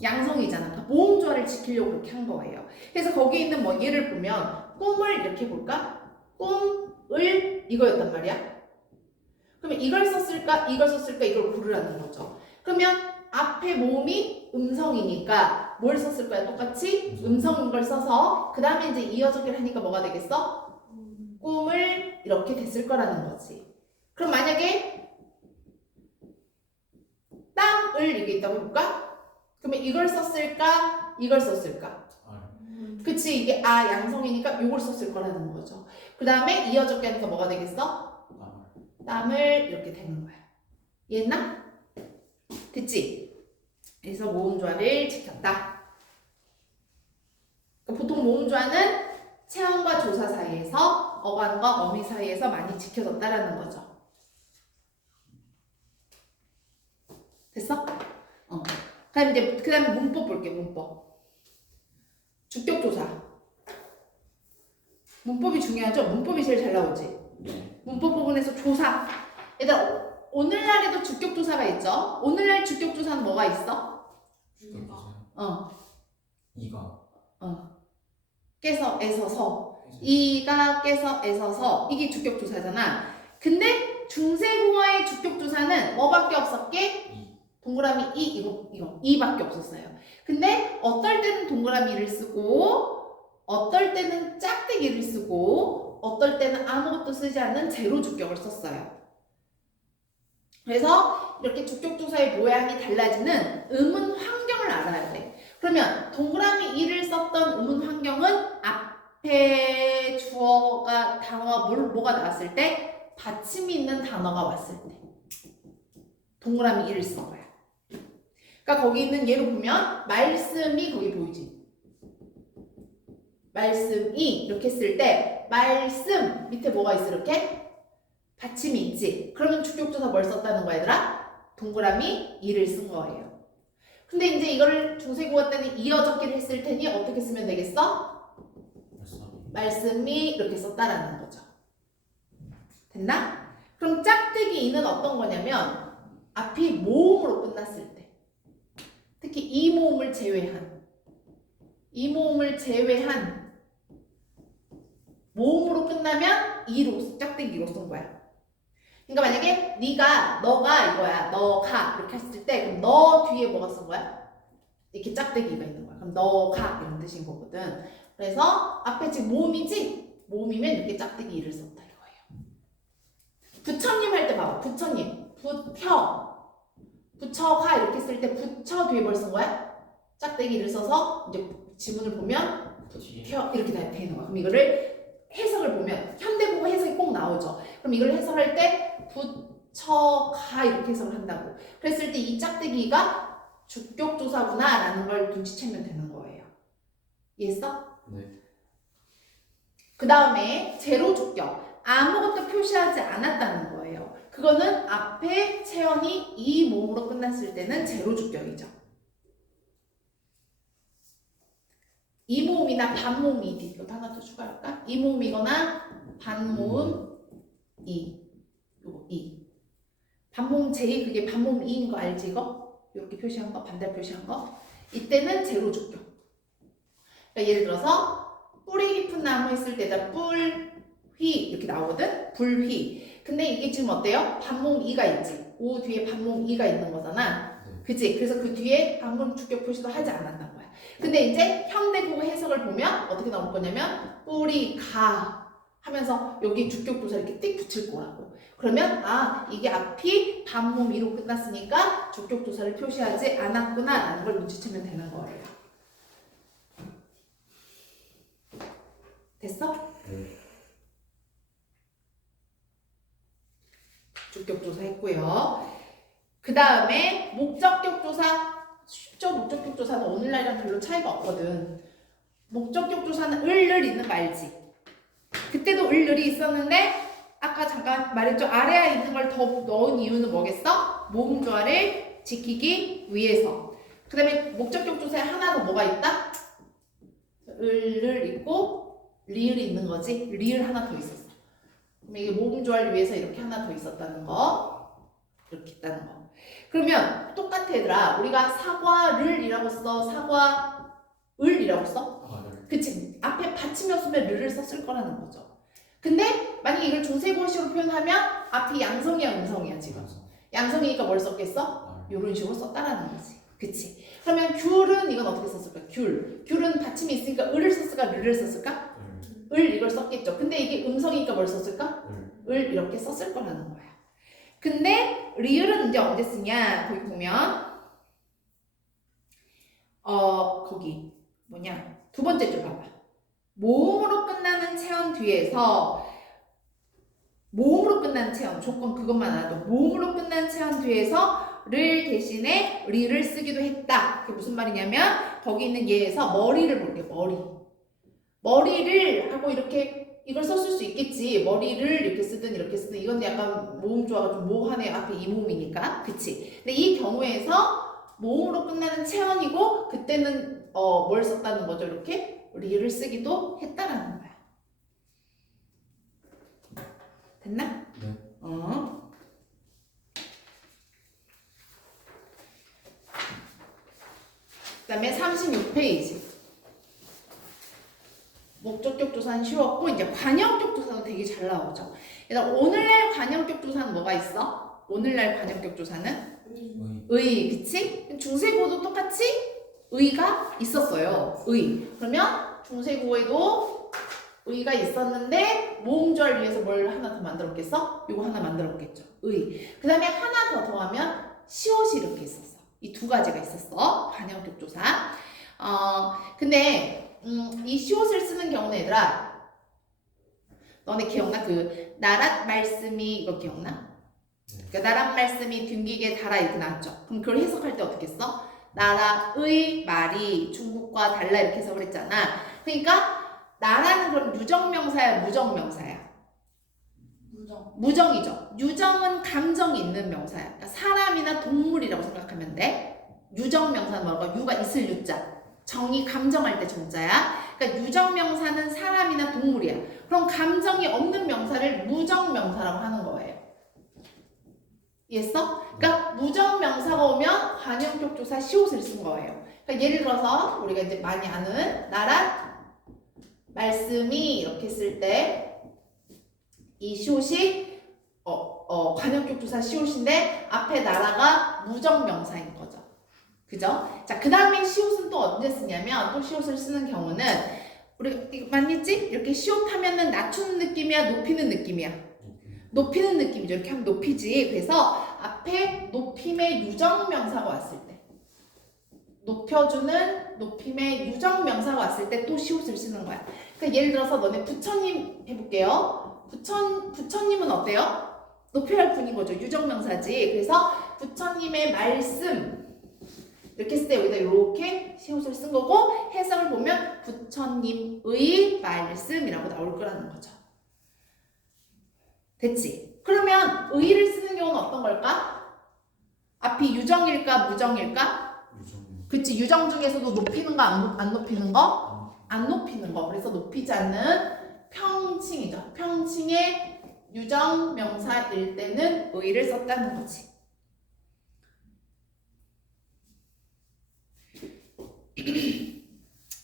양성이잖아. 그러니까 모음조화를 지키려고 그렇게 한 거예요. 그래서 거기 있는 뭐 예를 보면 꿈을 이렇게 볼까? 꿈을 이거였단 말이야. 그러면 이걸 썼을까? 이걸 썼을까? 이걸 고르라는 거죠. 그러면 앞에 모음이 음성이니까 뭘 썼을 거야? 똑같이 음성인 걸 써서 그 다음에 이제 이어적기를 하니까 뭐가 되겠어? 꿈을 이렇게 됐을 거라는 거지. 그럼 만약에 땅을 이게 있다고 해볼까? 그러면 이걸 썼을까? 이걸 썼을까? 그치, 이게 양성이니까 이걸 썼을 거라는 거죠. 그 다음에 이어적기 하니까 뭐가 되겠어? 땀을 이렇게 되는 거야. 이해했나? 됐지? 그래서 모음조화를 지켰다. 그러니까 보통 모음조화는 체언과 조사 사이에서 어간과 어미 사이에서 많이 지켜졌다라는 거죠. 됐어? 그럼 이제 그 다음에 문법 볼게. 문법. 주격조사. 문법이 중요하죠? 문법이 제일 잘 나오지? 문법 부분에서 조사. 얘들아, 오늘날에도 주격조사가 있죠? 오늘날 주격조사는 뭐가 있어? 이가 깨서, 에서서. 이가, 깨서, 에서서. 이게 주격조사잖아. 근데 중세국어의 주격조사는 뭐밖에 없었게? 동그라미 이거 이밖에 없었어요. 근데 어떨 때는 동그라미 이를 쓰고 어떨 때는 짝대기를 쓰고 어떨 때는 아무것도 쓰지 않는 제로 주격을 썼어요. 그래서 이렇게 주격조사의 모양이 달라지는 음운 환경을 알아야 돼. 그러면 동그라미 2를 썼던 음운 환경은 앞에 주어가 단어가 뭐가 나왔을 때 받침이 있는 단어가 왔을 때 동그라미 2를 쓴 거야. 그러니까 거기 있는 예로 보면 말씀이 거기 보이지? 말씀이 이렇게 쓸 때 말씀 밑에 뭐가 있어 이렇게? 받침이 있지? 그러면 주격조사 뭘 썼다는 거야 얘들아? 동그라미 2를 쓴 거예요. 근데 이제 이거를 중세국어 때는 이어적기를 했을 테니 어떻게 쓰면 되겠어? 말씀이 이렇게 썼다라는 거죠. 됐나? 그럼 짝대기 2는 어떤 거냐면 앞이 모음으로 끝났을 때 특히 이 모음을 제외한 모음으로 끝나면 2로 짝대기로 쓴 거야. 그러니까 만약에 너가 이거야. 너가 이렇게 했을 때 그럼 너 뒤에 뭐가 쓴 거야? 이렇게 짝대기가 있는 거야. 그럼 너가 이런 뜻인 거거든. 그래서 앞에 지금 모음이지? 모음이면 이렇게 짝대기 2를 썼다 이거예요. 부처님 할 때 봐봐. 부처님 부처가 이렇게 쓸 때 부처 뒤에 뭘 쓴 거야? 짝대기를 써서 이제 지문을 보면 부처 이렇게 되는 거야. 그럼 이거를 해석을 보면 현대국어 해석이 꼭 나오죠. 그럼 이걸 해석할 때 부처가 이렇게 해석을 한다고. 그랬을 때 이 짝대기가 주격조사구나 라는 걸 눈치채면 되는 거예요. 이해했어? 네. 그 다음에 제로 주격. 아무것도 표시하지 않았다는 거예요. 그거는 앞에 체언이 이 모음으로 끝났을 때는 제로 주격이죠. 이 모음이나 반모음 이디 이것도 하나 더 추가할까? 이 모음이거나 반모음 이 요거 이 반모음 제 그게 반모음 이인 거 알지 이거? 이렇게 표시한 거 반대 표시한 거 이때는 제로 주격. 그러니까 예를 들어서 뿌리 깊은 나무 했을 때다 뿔휘 이렇게 나오거든? 불휘. 근데 이게 지금 어때요? 반모음 이가 있지. 오 뒤에 반모음 이가 있는 거잖아. 그치? 그래서 그 뒤에 반모음 주격 표시도 하지 않았단 거야. 근데 이제 현대국어 해석을 보면 어떻게 나올 거냐면 뿌리 가 하면서 여기 주격조사 이렇게 띡 붙일 거라고. 그러면 이게 앞이 반모음 이로 끝났으니까 주격조사를 표시하지 않았구나 라는 걸 눈치채면 되는 거예요. 됐어? 주격조사 했고요. 그 다음에 목적격 조사 쉽죠? 목적격 조사는 오늘날이랑 별로 차이가 없거든. 목적격 조사는 을을 있는 거 알지? 그때도 을이 있었는데 아까 잠깐 말했죠? 아래에 있는 걸 더 넣은 이유는 뭐겠어? 모음조화를 지키기 위해서. 그 다음에 목적격 조사에 하나 더 뭐가 있다? 을을 있고 리을이 있는 거지. 리을 하나 더 있었어. 그럼 이게 모음 조화를 위해서 이렇게 하나 더 있었다는 거. 이렇게 있다는 거. 그러면 똑같아 얘들아. 우리가 사과를이라고 써. 사과을이라고 써? 사과를. 그치. 앞에 받침이었으면 르를 썼을 거라는 거죠. 근데 만약에 이걸 중세고시로 표현하면 앞이 양성이야 음성이야 지금. 양성이니까 뭘 썼겠어? 이런 식으로 썼다라는 거지. 그치? 그러면 귤은 이건 어떻게 썼을까? 귤은 받침이 있으니까 을을 썼을까? 르를 썼을까? 을 이걸 썼겠죠. 근데 이게 음성이니까 뭘 썼을까? 을 이렇게 썼을 거라는 거야. 근데 리을은 이제 언제 쓰냐? 거기 보면 거기 뭐냐? 두 번째 줄 봐봐. 모음으로 끝나는 체언 뒤에서 모음으로 끝나는 체언 조건 그것만 알아도 모음으로 끝나는 체언 뒤에서 를 대신에 리를 쓰기도 했다. 그게 무슨 말이냐면 거기 있는 예에서 머리를 볼게. 머리를 하고 이렇게 이걸 썼을 수 있겠지. 머리를 이렇게 쓰든 이렇게 쓰든 이건 약간 모음 조화가 좀 모호하네. 앞에 이 모음이니까 그치? 근데 이 경우에서 모음으로 끝나는 체언이고 그때는 뭘 썼다는 거죠? 이렇게 리를 쓰기도 했다라는 거야. 됐나? 네. 그 다음에 36페이지. 목적격 조사는 쉬웠고 이제 관형격 조사도 되게 잘 나오죠. 일단 오늘날 관형격 조사는 뭐가 있어? 오늘날 관형격 조사는 의, 그치? 중세고도 똑같이 의가 있었어요. 의. 그러면 중세고에도 의가 있었는데 모음조화를 위해서 뭘 하나 더 만들었겠어? 이거 하나 만들었겠죠. 의. 그 다음에 하나 더 더하면 시옷이 이렇게 있었어. 이 두 가지가 있었어. 관형격 조사. 근데 이 시옷을 쓰는 경우는 얘들아 너네 기억나? 그 나랏 말씀이 이거 기억나? 그러니까 나랏 말씀이 둔기게 달아 이렇게 나왔죠. 그럼 그걸 해석할 때 어떻게 써? 나라의 말이 중국과 달라 이렇게 해석을 했잖아. 그러니까 나라는 그럼 유정명사야 무정명사야? 무정이죠. 유정은 감정이 있는 명사야. 그러니까 사람이나 동물이라고 생각하면 돼. 유정명사는 뭐라고? 유가 있을 유자. 정이 감정할 때 정자야. 그러니까 유정명사는 사람이나 동물이야. 그럼 감정이 없는 명사를 무정명사라고 하는 거예요. 이해했어? 그러니까 무정명사가 오면 관형격 조사 시옷을 쓴 거예요. 그러니까 예를 들어서 우리가 이제 많이 아는 나랏 말씀이 이렇게 쓸 때 이 시옷이 관형격 조사 시옷인데 앞에 나라가 무정명사인 거죠. 그죠? 자, 그 다음에 시옷은 또 언제 쓰냐면 또 시옷을 쓰는 경우는 우리 이거 맞겠지? 이렇게 시옷 하면은 낮추는 느낌이야, 높이는 느낌이야. 높이는 느낌이죠. 이렇게 하면 높이지. 그래서 앞에 높임의 유정명사가 왔을 때 높여주는 높임의 유정명사가 왔을 때 또 시옷을 쓰는 거야. 그러니까 예를 들어서 너네 부처님 해볼게요. 부처님은 어때요? 높여야 할 분인 거죠. 유정명사지. 그래서 부처님의 말씀 이렇게 쓸 때 여기다 이렇게 시옷을 쓴 거고 해석을 보면 부처님의 말씀이라고 나올 거라는 거죠. 됐지? 그러면 의를 쓰는 경우는 어떤 걸까? 앞이 유정일까 무정일까? 그치? 유정 중에서도 높이는 거 안 높이는 거? 안 높이는 거. 그래서 높이지 않는 평칭이죠. 평칭의 유정명사일 때는 의를 썼다는 거지.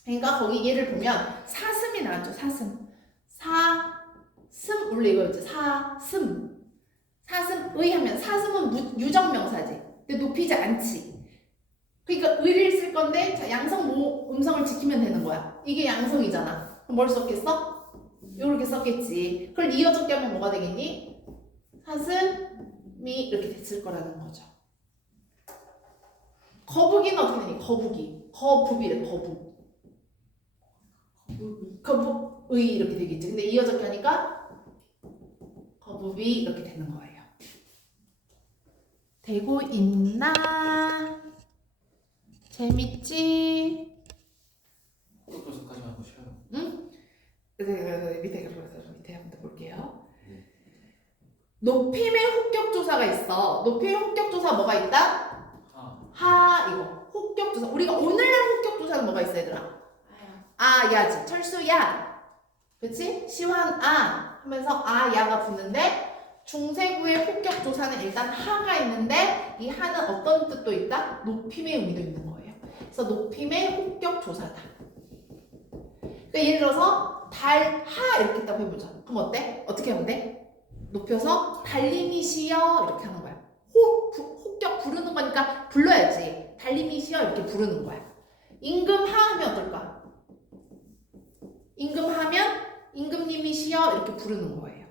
그러니까 거기 예를 보면 사슴이 나왔죠. 사슴 원래 이거였죠. 사슴의 하면 사슴은 유정명사지. 근데 높이지 않지. 그러니까 의를 쓸 건데 자, 양성 음성을 지키면 되는 거야. 이게 양성이잖아. 그럼 뭘 썼겠어? 요렇게 썼겠지. 그걸 이어졌게 하면 뭐가 되겠니? 사슴이 이렇게 됐을 거라는 거죠. 거북이는 어떻게 되니? 거북이래. 거북의 이렇게 되겠지. 근데 이어졌게 하니까 거북이 이렇게 되는 거예요. 되고 있나? 재밌지? 호흡조사까지 하고 쉬어요. 응? 밑에 한번 볼게요. 높임의 혹격조사가 있어. 높임의 혹격조사 뭐가 있다? 하 이거. 혹격조사. 우리가 오늘날 혹격조사는 뭐가 있어 얘들아? 아, 야지. 철수야. 그치? 시환, 아. 하면서 아, 야가 붙는데 중세구의 폭격조사는 일단 하가 있는데 이 하는 어떤 뜻도 있다? 높임의 의미도 있는 거예요. 그래서 높임의 폭격조사다. 그러니까 예를 들어서 달, 하 이렇게 있다고 해보자. 그럼 어때? 어떻게 하면 돼? 높여서 달님이시여 이렇게 하는 거야. 혹격 부르는 거니까 불러야지. 달님이시여 이렇게 부르는 거야. 임금하 하면 어떨까? 임금하면 임금님이시여 이렇게 부르는 거예요.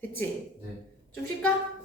됐지? 네. 좀 쉴까?